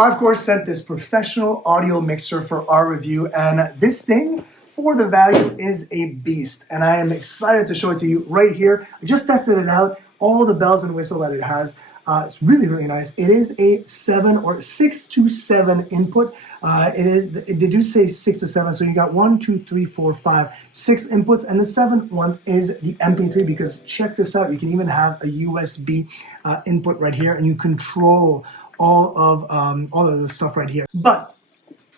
Fivecore sent this professional audio mixer for our review, and this thing, for the value, is a beast. And I am excited to show it to you right here. I just tested it out, all the bells and whistles that it has. It's really, really nice. It is a 6 to 7 input. They do say 6 to 7, so you got 1, 2, 3, 4, 5, 6 inputs, and the 7th one is the MP3, because check this out, you can even have a USB input right here, and you control all of the stuff right here. But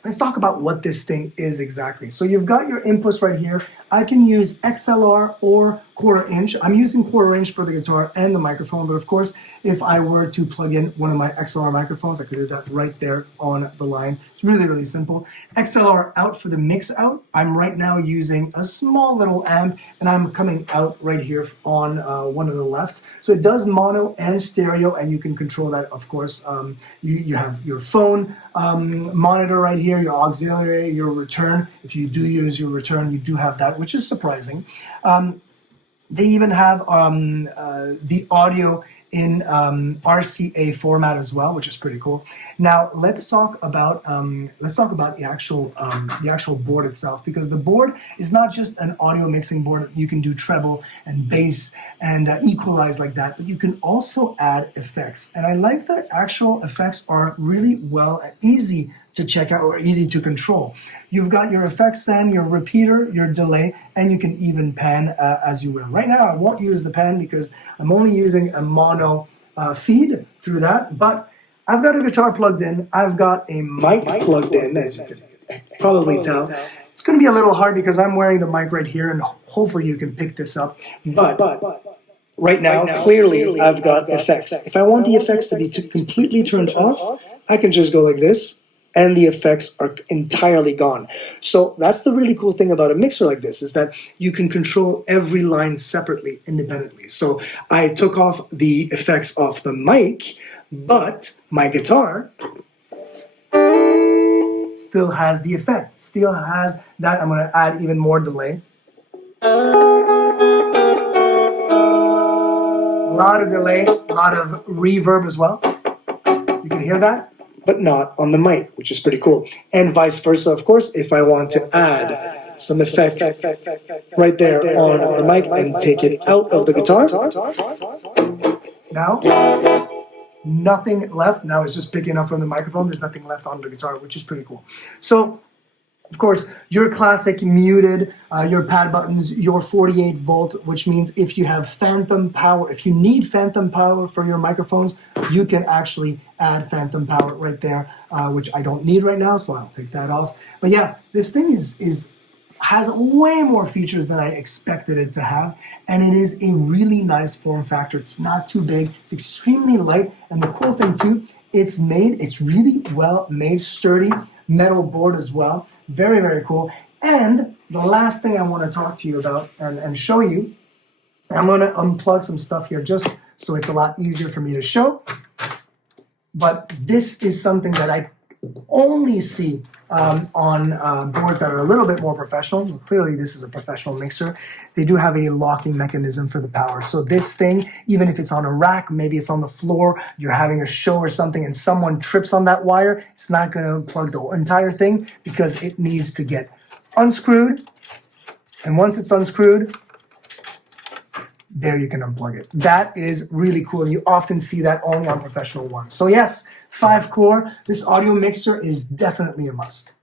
let's talk about what this thing is exactly. So you've got your inputs right here. I can use XLR or quarter-inch. I'm using quarter-inch for the guitar and the microphone, but of course, if I were to plug in one of my XLR microphones, I could do that right there on the line. It's really, really simple. XLR out for the mix out. I'm right now using a small little amp, and I'm coming out right here on one of the lefts. So it does mono and stereo, and you can control that, of course. You have your phone monitor right here, your auxiliary, your return. If you do use your return, you do have that, which is surprising. They even have the audio in RCA format as well, which is pretty cool. Now let's talk about the actual board itself, because the board is not just an audio mixing board. You can do treble and bass and equalize like that, but you can also add effects. And I like that actual effects are really easy to check out or easy to control. You've got your effects stand, your repeater, your delay, and you can even pan as you will. Right now I won't use the pan because I'm only using a mono feed through that, but I've got a guitar plugged in, I've got a mic plugged in, as you can probably tell. It's gonna be a little hard because I'm wearing the mic right here, and hopefully you can pick this up, but right now, clearly I've got effects. If I want the effects to be completely turned off, I can just go like this, and the effects are entirely gone. So that's the really cool thing about a mixer like this, is that you can control every line separately, independently. So I took off the effects off the mic, but my guitar still has the effect, still has that. I'm gonna add even more delay. A lot of delay, a lot of reverb as well. You can hear that, but not on the mic, which is pretty cool. And vice versa, of course, if I want to add some effect right there on the mic and take it out of the guitar. Now, nothing left. Now it's just picking up from the microphone. There's nothing left on the guitar, which is pretty cool. So, of course, your classic muted, your pad buttons, your 48 volt, which means if you have phantom power, if you need phantom power for your microphones, you can actually add phantom power right there, which I don't need right now, so I'll take that off. But yeah, this thing has way more features than I expected it to have, and it is a really nice form factor. It's not too big, it's extremely light, and the cool thing too, it's really well made, sturdy, metal board as well. Very, very cool. And the last thing I want to talk to you about and show you, I'm going to unplug some stuff here just so it's a lot easier for me to show. But this is something that I only see on boards that are a little bit more professional. Clearly, this is a professional mixer. They do have a locking mechanism for the power. So this thing, even if it's on a rack, maybe it's on the floor, you're having a show or something, and someone trips on that wire, it's not going to unplug the entire thing because it needs to get unscrewed. And once it's unscrewed, there you can unplug it. That is really cool. You often see that only on professional ones. So yes, Fivecore, this audio mixer is definitely a must.